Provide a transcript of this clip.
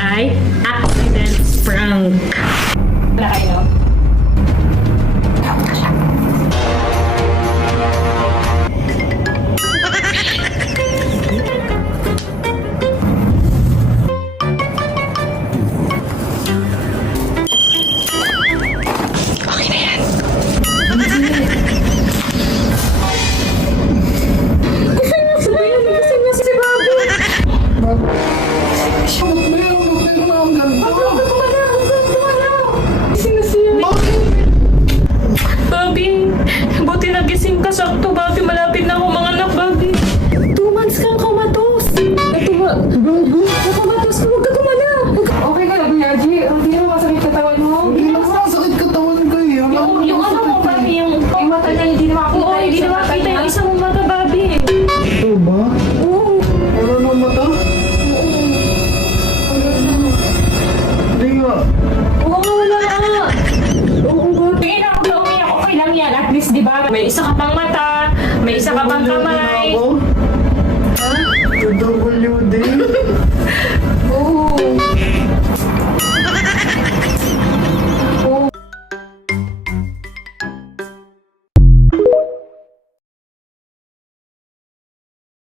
ay accident prank. Wala kayo? Bobby, buti nagising ka. Sakto, Bobby. Malapit na ako mga anak, Bobby. 2 months kang kumatos. Ito ba? Gago. Kumatos ka. Huwag ka gumala. Okay ka lang, Yaji. Hindi na masakit katawan mo. Hindi na masakit katawan ko eh. Yung ano mo, Bobby, yung mata niya hindi na makakita. Oo, hindi na makakita yung isang mata, Bobby. Ito ba? Oo. Wala na mata? Hindi nga. Oo nga, wala na. Oo, Bobby. Sige na, huwag na umiyak. Okay lang yan. At least, di ba, may isa ka pang mata, may isa ka pang kamay. Ako?